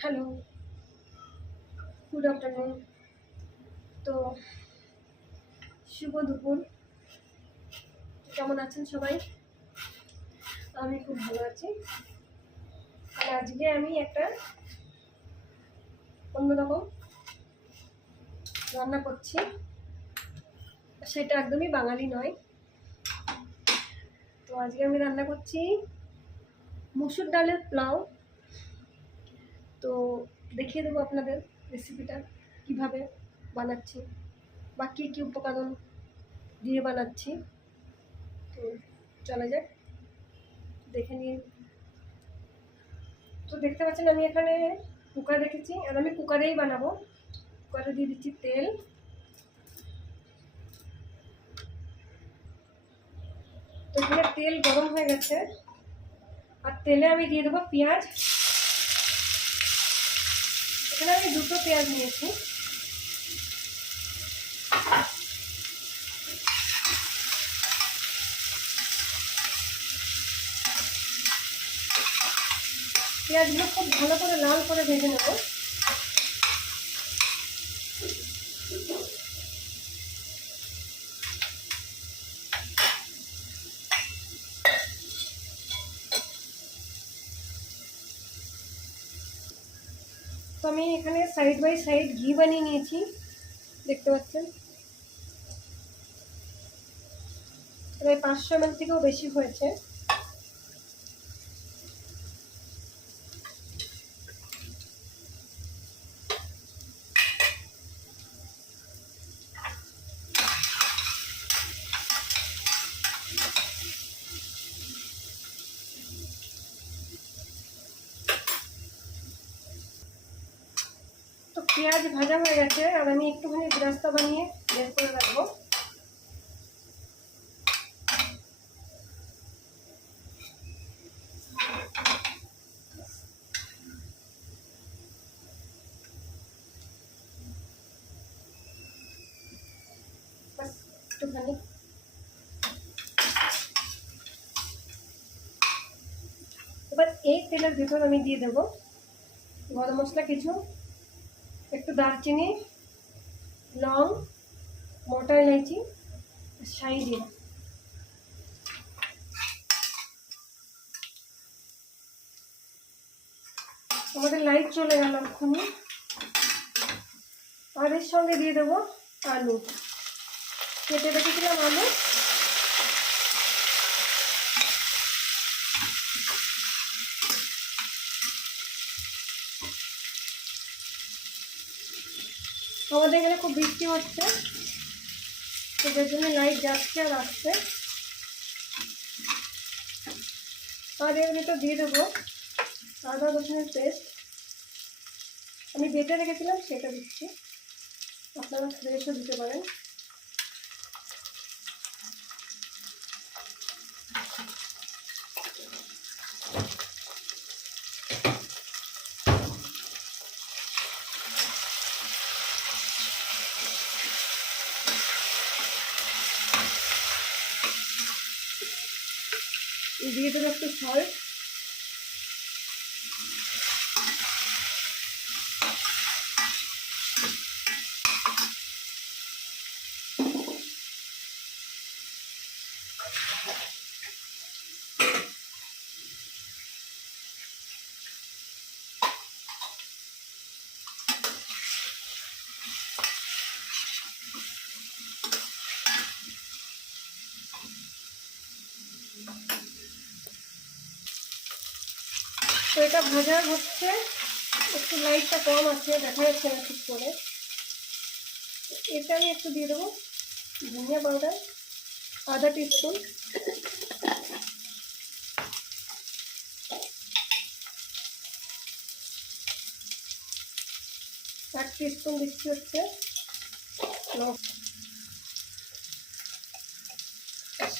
Hello, good afternoon. তো শুভ দুপুর। কেমন আছেন সবাই? আমি খুব ভালো আছি। আর আজকে আমি একটা অন্যরকম রান্না করছি, সেটা একদমই বাঙালি নয়। তো আজকে আমি রান্না করছি মুসুর ডালের পোলাও। তো দেখিয়ে দেবো আপনাদের রেসিপিটা কিভাবে বানাচ্ছি বা কী কী উপকরণ দিয়ে বানাচ্ছি। তো চলা যাক, দেখে নিয়ে। তো দেখতে পাচ্ছেন আমি এখানে কুকার রেখেছি, আর আমি কুকারেই বানাবো। কুকারে দিয়ে দিচ্ছি তেল। তো এখানে তেল গরম হয়ে গেছে, আর তেলে আমি দিয়ে দেবো পেঁয়াজ। এখানে আমি দুটো পেঁয়াজ নিয়েছি। পেঁয়াজগুলো খুব ভালো করে লাল করে ভেজে নেব। তো আমি এখানে সাইড বাই সাইড ঘি বানিয়ে নিয়েছি, দেখতে পাচ্ছেন। প্রায় 500 ml থেকেও বেশি হয়েছে। তো পেঁয়াজ ভাজা হয়ে গেছে, আর আমি একটুখানি বেরেস্তা বানিয়ে বের করে রাখবো। বাস একটুখানি। এবার এই তেলের ভিতর আমি দিয়ে দেবো গরম মশলা কিছু, একটু দারচিনি, লং, মোটা ইলাইচি, শাহি জিরা। আমাদের লাইট চলে গেল এক্ষুনি। আর এর সঙ্গে দিয়ে দেবো আলু, কেটে রেখেছিলাম আলু। আমাদের এখানে খুব বৃষ্টি হচ্ছে, তো যার জন্য লাইট যাচ্ছে আর আসছে। আর এর ভিতর দিয়ে দেবো আদা রসুনের পেস্ট। আমি বেটে রেখেছিলাম সেটা দিচ্ছি, আপনারা ফ্রেশও দিতে পারেন। দিয়ে দেবো একটু সল্ট। তো এটা ভাজা হচ্ছে, একটু লাইটটা কম আছে, দেখা যাচ্ছে না ঠিক করে। এটা আমি একটু দিয়ে দেবো ধনিয়া পাউডার, আধা টিস্পুন। এক টিস্পুন দিচ্ছি হচ্ছে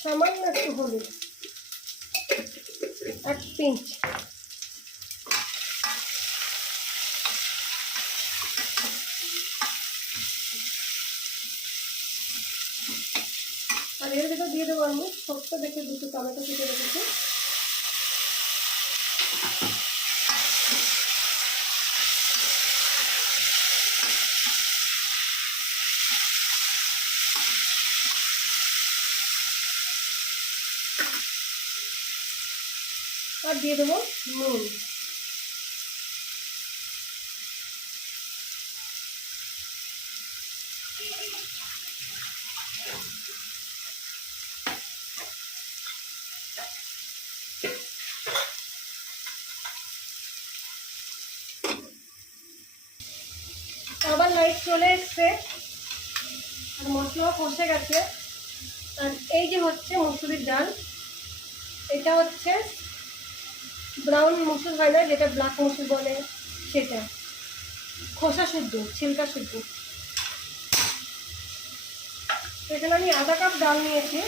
সামান্য একটু হলুদ, এক পিঞ্চ। আর এর ভিতর দিয়ে দেবো আমি ছোট্ট দেখে দুটো টমেটো কেটে রেখেছি। আর দিয়ে দেবো নুন। আবার লাইট চলে এসছে আর মশলাও কষে গেছে। আর এই যে হচ্ছে মুসুরির ডাল, এটা হচ্ছে ব্রাউন মসুর হয় না, যেটা ব্ল্যাক মসুর বলে, সেটা খোসা শুদ্ধ, ছিলকা শুদ্ধ। এখানে আমি আধা কাপ ডাল নিয়েছি।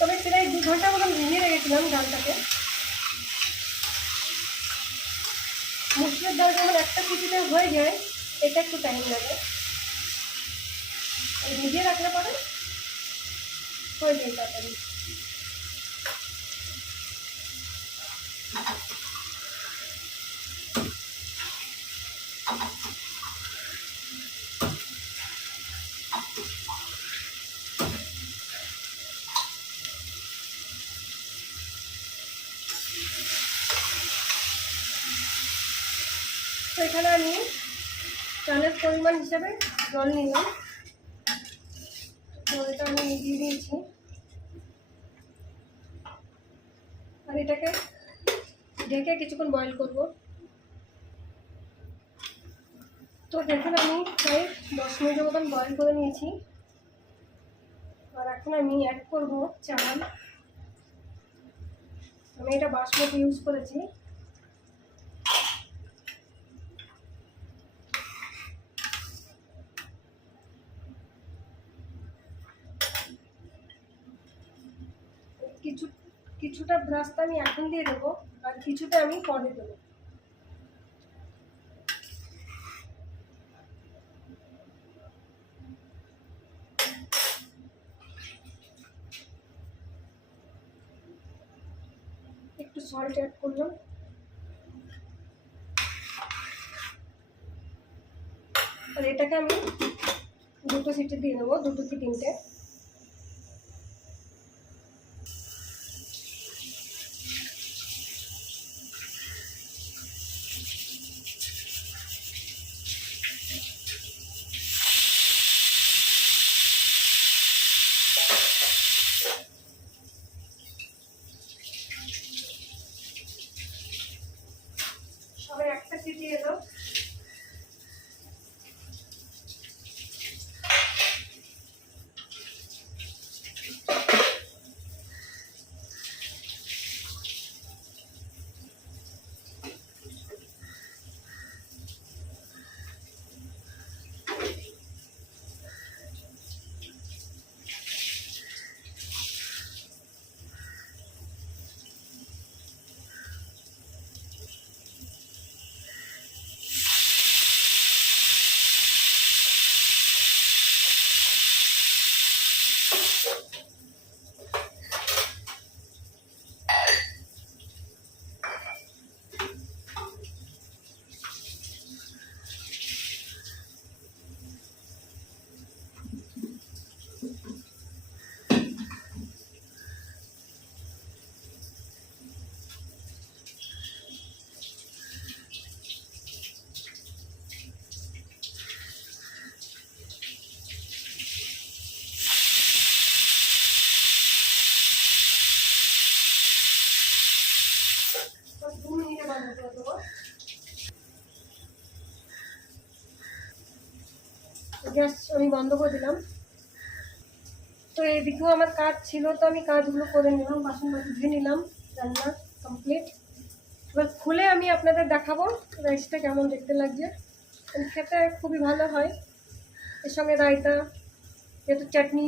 তবে প্রায় 2 ঘন্টা মতন ভিজিয়ে রেখেছিলাম ডালটাকে। মুসুরের ডাল যেমন একটা সিটিতে হয়ে যায়, এটা একটু টাইম লাগে। ভিজিয়ে রাখলে পরে হয়ে যায় তাড়াতাড়ি। তো এখানে আমি চালের পরিমাণ হিসাবে জল নিলাম, জলটা আমি দিয়ে দিয়েছি। আর এটাকে ঢেকে কিছুক্ষণ বয়েল করব। তো দেখুন আমি প্রায় 10 মিনিটের মতন বয়েল করে নিয়েছি। আর এখন আমি অ্যাড করব চাল। আমি এটা বাসমতি ইউজ করেছি। কিছুটা ব্রাশটা আমি এখন দিয়ে দেবো, আর কিছুটা আমি পরে দেবো। একটু সল্ট অ্যাড করলাম। আর এটাকে আমি 2টো সিটি দিয়ে দেবো, 2 কি 3টে। সবাই একটা সিটি এলো। গ্যাস আমি বন্ধ করে দিলাম। তো এদিকেও আমার কাজ ছিল, তো আমি কাজগুলো করে নিলাম, বাসন ধুয়ে নিলাম। রান্না কমপ্লিট। এবার খুলে আমি আপনাদের দেখাবো রাইসটা কেমন দেখতে লাগছে। খেতে খুবই ভালো হয়, এর সঙ্গে রায়তা, যেহেতু চাটনি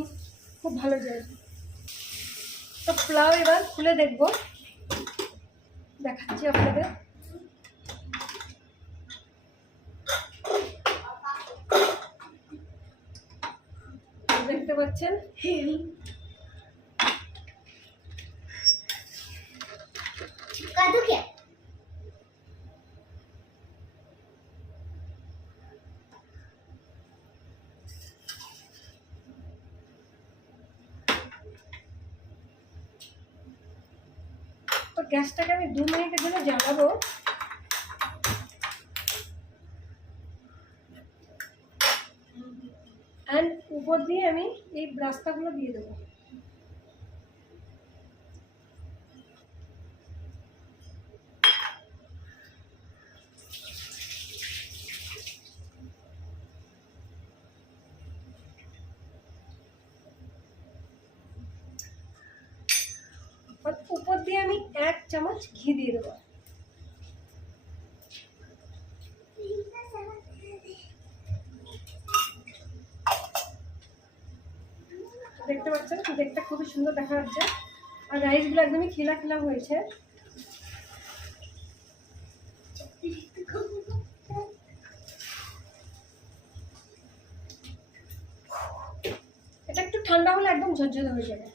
খুব ভালো যায়। তো পোলাও এবার খুলে দেখবো, দেখাচ্ছি আপনাদের। দেখতে পাচ্ছেন। তো গ্যাসটাকে আমি 2 মিনিটের জন্য জ্বালাবো। অ্যান্ড উপর দিয়ে আমি এই ব্রাস্তাগুলো দিয়ে দেবো। উপর দিয়ে আমি 1 চামচ ঘি দিয়ে দেবো। দেখতে পাচ্ছেন দেখতে খুবই সুন্দর দেখা যাচ্ছে, আর রাইসগুলো একদমই খিলা খিলা হয়েছে। এটা একটু ঠান্ডা হলে একদম ঝরঝরে হয়ে যাবে।